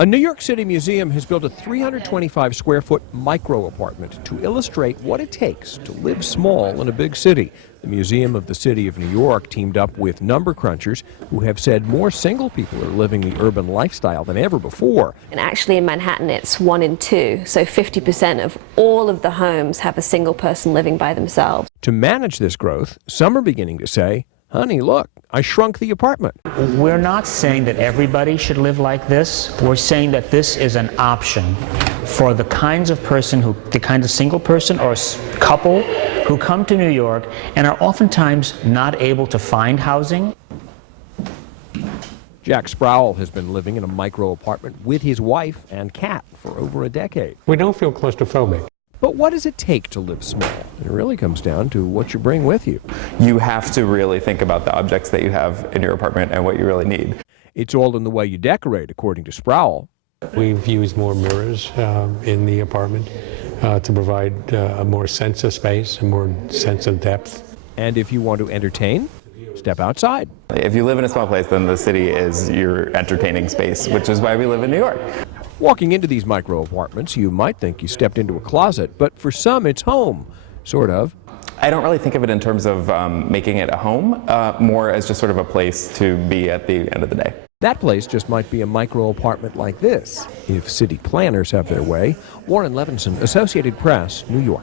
A New York City museum has built a 325-square-foot micro-apartment to illustrate what it takes to live small in a big city. The Museum of the City of New York teamed up with number crunchers who have said more single people are living the urban lifestyle than ever before. And actually in Manhattan it's 1 in 2, so 50% of all of the homes have a single person living by themselves. To manage this growth, some are beginning to say, honey, look, I shrunk the apartment. We're not saying that everybody should live like this. We're saying that this is an option for the kinds of single person or couple who come to New York and are oftentimes not able to find housing. Jack Sproul has been living in a micro apartment with his wife and cat for over a decade. We don't feel claustrophobic. But what does it take to live small? It really comes down to what you bring with you. You have to really think about the objects that you have in your apartment and what you really need. It's all in the way you decorate, according to Sproul. We've used more mirrors in the apartment to provide a more sense of space, a more sense of depth. And if you want to entertain, step outside. If you live in a small place, then the city is your entertaining space, which is why we live in New York. Walking into these micro apartments, you might think you stepped into a closet, but for some it's home, sort of. I don't really think of it in terms of making it a home, more as just sort of a place to be at the end of the day. That place just might be a micro apartment like this, if city planners have their way. Warren Levinson, Associated Press, New York.